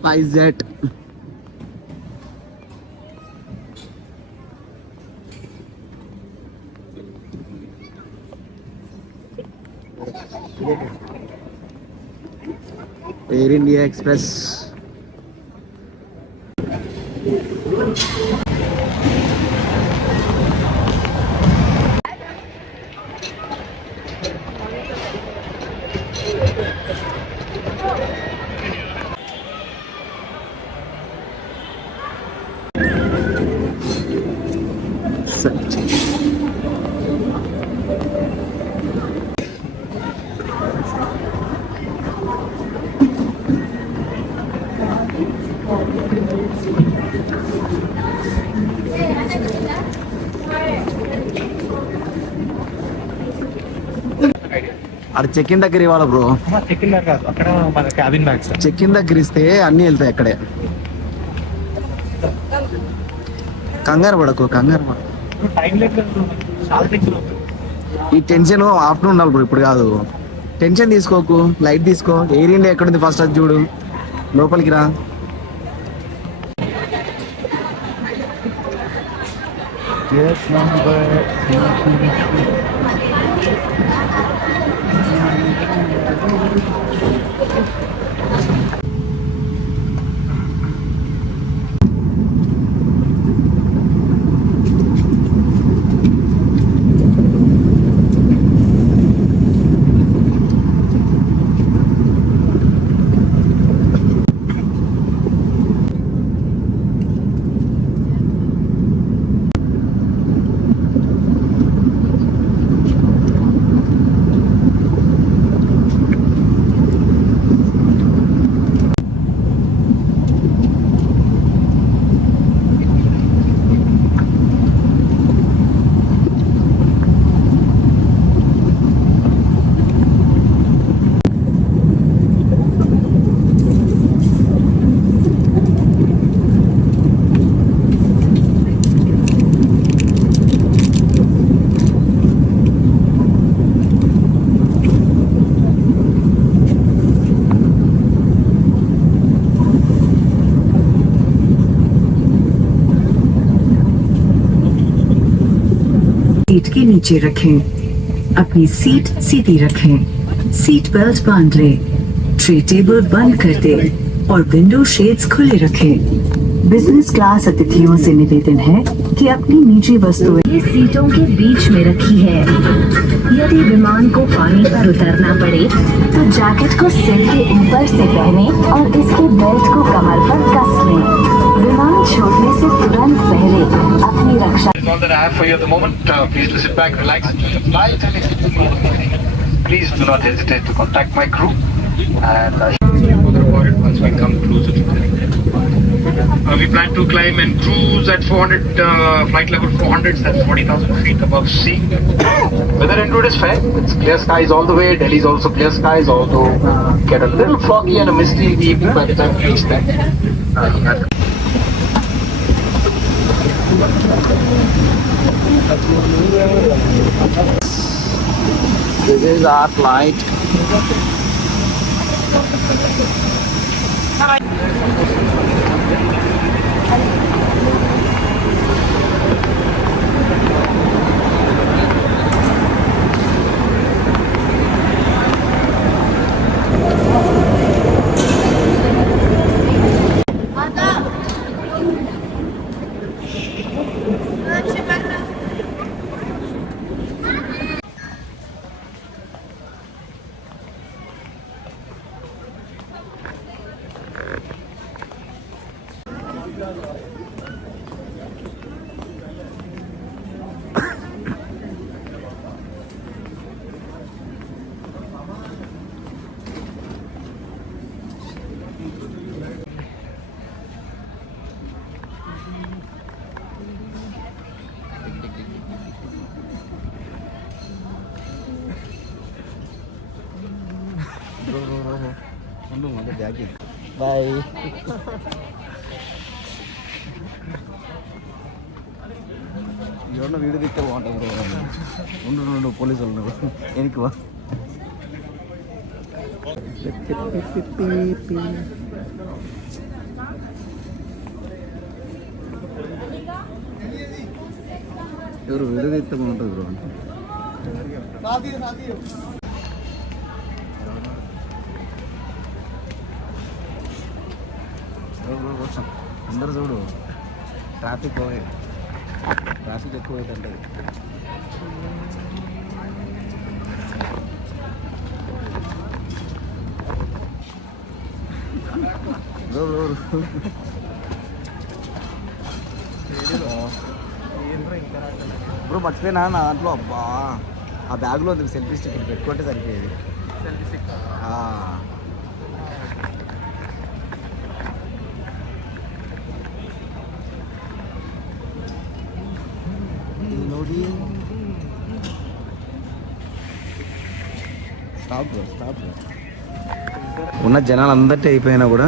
Spice jet. Air India express. అక్కడ check in దగ్గర ఇవ్వాలి బ్రో. చెక్ ఇన్ దగ్గర అక్కడ మన క్యాబిన్ బ్యాగ్స్. చెక్ ఇన్ దగ్గర ఇస్తే అన్ని వెళ్తాయి అక్కడే. కంగారు పడకు, కంగారు పడకు. ఈ టెన్షన్ ఆఫ్టర్నూన్ ఉండాలి బ్రో, ఇప్పుడు కాదు. టెన్షన్ తీసుకోకు, లైట్ తీసుకో. ఎయిర్ ఇండియా ఎక్కడుంది ఫస్ట్ అది చూడు, లోపలికి రా. सीट के नीचे रखें, अपनी सीट सीधी रखें, सीट बेल्ट बांध लें, ट्रे टेबल बंद कर दें और विंडो शेड्स खुले रखें। बिजनेस क्लास अतिथियों से निवेदन है कि अपनी निजी वस्तुएं सीटों के बीच में रखी है। यदि विमान को पानी पर उतरना पड़े तो जैकेट को सिर के ऊपर से पहने और इसके बेल्ट को कमर पर कस लें। विमान छोड़ने से तुरंत पहले अपनी रक्षा। All that I have for you at the moment. Please to sit back, relax, enjoy the flight, and if you need anything, please do not hesitate to contact my crew. And further about it once we come closer to the we plan to climb and cruise at 400 flight level 400, that's 40,000 feet above sea. Weather into it is fair. It's clear skies all the way. Delhi is also clear skies, although get a little foggy and a misty evening by the time we reach there. This is our flight. Bye. ఎవరన్నా video తీస్తే బాగుంటుంది bro. ఉండు police వాళ్ళు ఎనికి వా. ఎవరు video తీస్తే బాగుంటుంది బ్రో. అందరు చూడు ట్రాఫిక్ ఎక్కువ అవుతుంటుంది. బ్రో మర్చిపోయినా నా దాంట్లో. అబ్బా ఆ బ్యాగ్లో ఉంది సెల్ఫీ స్టిక్, పెట్టుకుంటే సరిపోయేది. ఉన్న జనాలు అందరికీ అయిపోయినా కూడా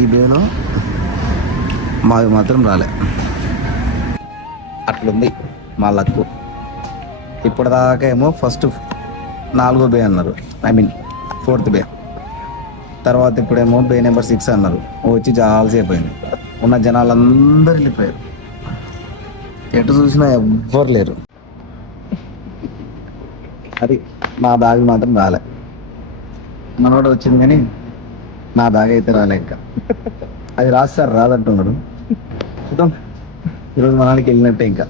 ఈ బేను మాకు మాత్రం రాలే. అట్లుంది మా లక్కు. ఇప్పటిదాకా ఏమో ఫస్ట్ 4వ బే అన్నారు, ఐ మీన్ 4th బే. తర్వాత ఇప్పుడేమో బే నెంబర్ 6 అన్నారు. వచ్చి చాలాసేపు అయింది. ఉన్న జనాలు అందరూ వెళ్ళిపోయారు. ఎటు చూసినా ఎవ్వరు లేరు. అది నా బ్యాగ్ మాత్రం రాలే. మనోడు వచ్చింది కానీ నా బ్యాగ్ అయితే రాలే. ఇంకా అది రాస్తారు రాదంటున్నాడు. చూద్దాం. ఈరోజు మనాలికి వెళ్ళినట్టే. ఇంకా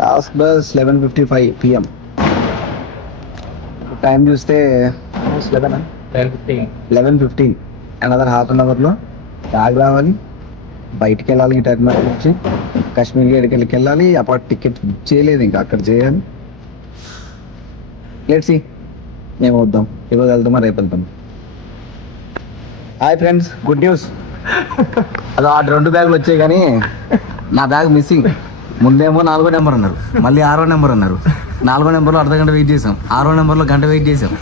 లాస్ట్ బస్ 11:55 PM. టైం చూస్తే 11:15. అనదర్ ½ an hourలో బ్యాగ్ రావాలి, బయటికి వెళ్ళాలి. ఈ టెర్మినల్ నుంచి కాశ్మీర్ గేట్కి వెళ్ళాలి. అప్పుడు టికెట్ బుక్ చేయలేదు, ఇంకా అక్కడ చేయాలి. లెట్స్ సీ మేము వద్దాం. ఈరోజు వెళ్తామా రేపు వెళ్తాం. Hi friends, good news. అదో ఆ 2 బ్యాగులు వచ్చాయి కానీ నా బ్యాగ్ మిస్సింగ్. ముందేమో 4వ నెంబర్ అన్నారు, మళ్ళీ 6వ నెంబర్ అన్నారు. 4వ నెంబర్లో అర్ధగంట వెయిట్ చేసాం, 6వ నెంబర్లో గంట వెయిట్ చేసాం.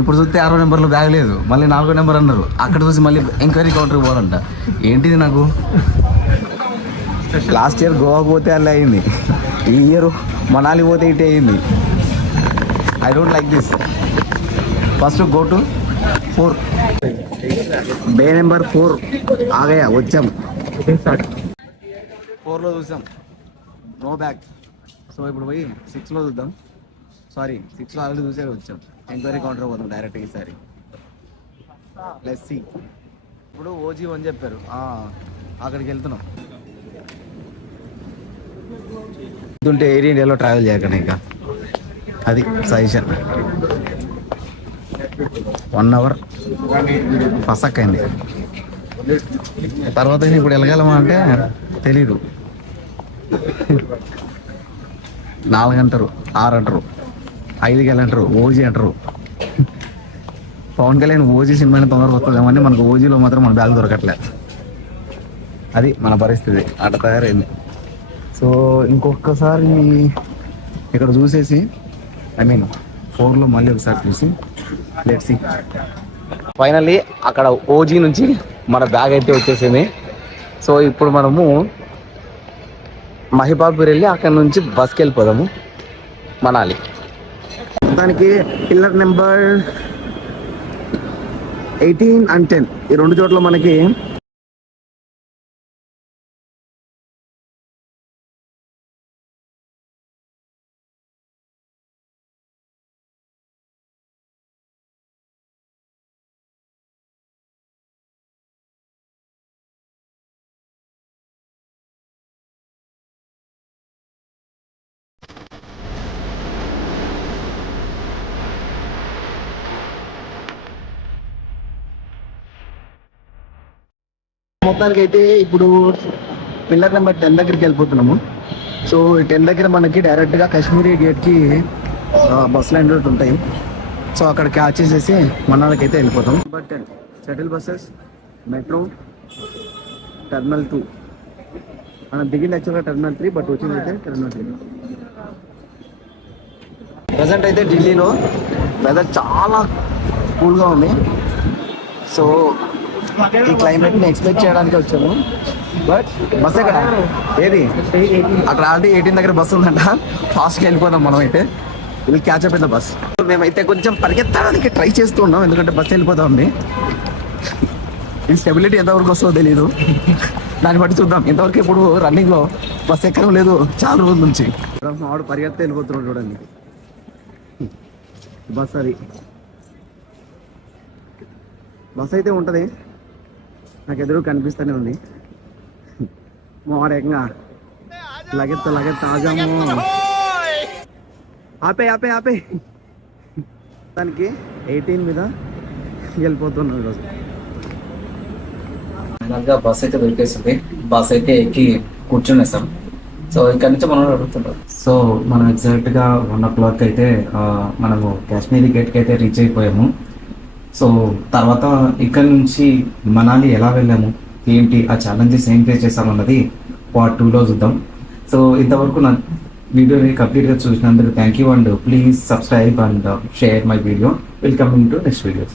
ఇప్పుడు చూస్తే 6వ నెంబర్లో బ్యాగ్ లేదు, మళ్ళీ 4వ నెంబర్ అన్నారు. అక్కడ చూసి మళ్ళీ ఎంక్వైరీ కౌంటర్కి పోవాలంట. ఏంటిది నాకు? లాస్ట్ ఇయర్ గోవాకి పోతే అలా అయింది, ఈ ఇయర్ మనాలి పోతే ఇటే అయింది. I don't like this. First go to 4 bay number 4 ఆగయా. వచ్చాం 4లో చూసాం, నో బ్యాగ్. సో ఇప్పుడు పోయి 6లో చూద్దాం. సారీ 6లో ఆల్రెడీ చూసే వచ్చాం. ఎంక్వైరీ కౌంటర్ పోతాం డైరెక్ట్ ఈసారి. Let's see. ఇప్పుడు ఓజీ అని చెప్పారు, అక్కడికి వెళ్తున్నాం. ఉంటే ఎయిర్ ఇండియాలో ట్రావెల్ చేయకండి. ఇంకా అది సజెషన్. 1 hour ఫసక్ అయింది. తర్వాత ఇప్పుడు వెళ్ళగలమా అంటే తెలీదు. 4 అంటారు, 6 అంటారు, 5కి వెళ్ళంటారు, ఓజీ అంటారు. పవన్ కళ్యాణ్ ఓజీ సినిమాని తొందరగా వస్తుందేమని మనకు ఓజీలో మాత్రం మన బ్యాగ్ దొరకట్లే. అది మన పరిస్థితి, అట్లా తయారైంది. సో ఇంకొకసారి ఇక్కడ చూసేసి, ఐ మీన్ 4లో మళ్ళీ ఒకసారి చూసి లెట్స్ సీ. ఫైనల్లీ అక్కడ ఓజీ నుంచి మన బ్యాగ్ అయితే వచ్చేసింది. సో ఇప్పుడు మనము మహిబాపూర్ వెళ్ళి అక్కడ నుంచి బస్కి వెళ్ళిపోదాము మనాలి. దానికి పిల్లర్ నెంబర్ 18 and 10 ఈ 2 చోట్ల మనకి మొత్తానికి అయితే ఇప్పుడు పిల్లర్ నెంబర్ 10 దగ్గరికి వెళ్ళిపోతున్నాము. సో ఈ 10 దగ్గర మనకి డైరెక్ట్గా కాశ్మీరీ గేట్కి బస్ లైన్ రోడ్ ఉంటాయి. సో అక్కడ క్యాచ్ చేసేసి మనాలికి అయితే వెళ్ళిపోతాం. Number 10 shuttle buses, metro, terminal 2. మనం దిగింది యాక్చువల్గా టెర్మినల్ 3, బట్ వచ్చింది అయితే టెర్మినల్ 3. ప్రజెంట్ అయితే ఢిల్లీలో వెదర్ చాలా కూల్గా ఉంది. సో ఈ క్లైమేట్ని ఎక్స్పెక్ట్ చేయడానికి వచ్చాము. బట్ బస్ ఎక్కడ ఏది అక్కడ ఆల్రెడీ 18 దగ్గర బస్సు ఉందంట. ఫాస్ట్గా వెళ్ళిపోదాం మనం అయితే. వీళ్ళు catch up in the bus. మేమైతే కొంచెం పరిగెత్తడానికి ట్రై చేస్తూ ఉన్నాం, ఎందుకంటే బస్సు వెళ్ళిపోతా ఉంది. ఈ స్టెబిలిటీ ఎంతవరకు వస్తుందో తెలియదు, దాన్ని బట్టి చూద్దాం. ఇంతవరకు ఇప్పుడు రన్నింగ్లో బస్ ఎక్కడం లేదు చాలా రోజుల నుంచి. మావాడు పరిగెత్తే వెళ్ళిపోతున్నాడు చూడండి. బస్ అది బస్ అయితే ఉంటుంది, నాకు ఎదురు కనిపిస్తూనే ఉంది. మావాడు ఏకంగా లగెత్త ఆజాము ఆపే దానికి 18 మీద వెళ్ళిపోతున్నాం ఈరోజు. ఫైనల్గా బస్ అయితే దొరికేస్తుంది. బస్ అయితే ఎక్కి కూర్చునేసాం. సో ఇక్కడ నుంచి మనం అడుగుతుంటాం. సో మనం ఎగ్జాక్ట్గా 1 o'clock అయితే మనము కాశ్మీరీ గేట్కి అయితే రీచ్ అయిపోయాము. సో తర్వాత ఇక్కడ నుంచి మనాలి ఎలా వెళ్ళాము, ఏంటి ఆ ఛాలెంజెస్ ఏం ఫేస్ చేసామన్నది Part 2లో చూద్దాం. సో ఇంతవరకు నా వీడియోని కంప్లీట్గా చూసినందుకు thank you and please subscribe and share my video. Welcome to next videos.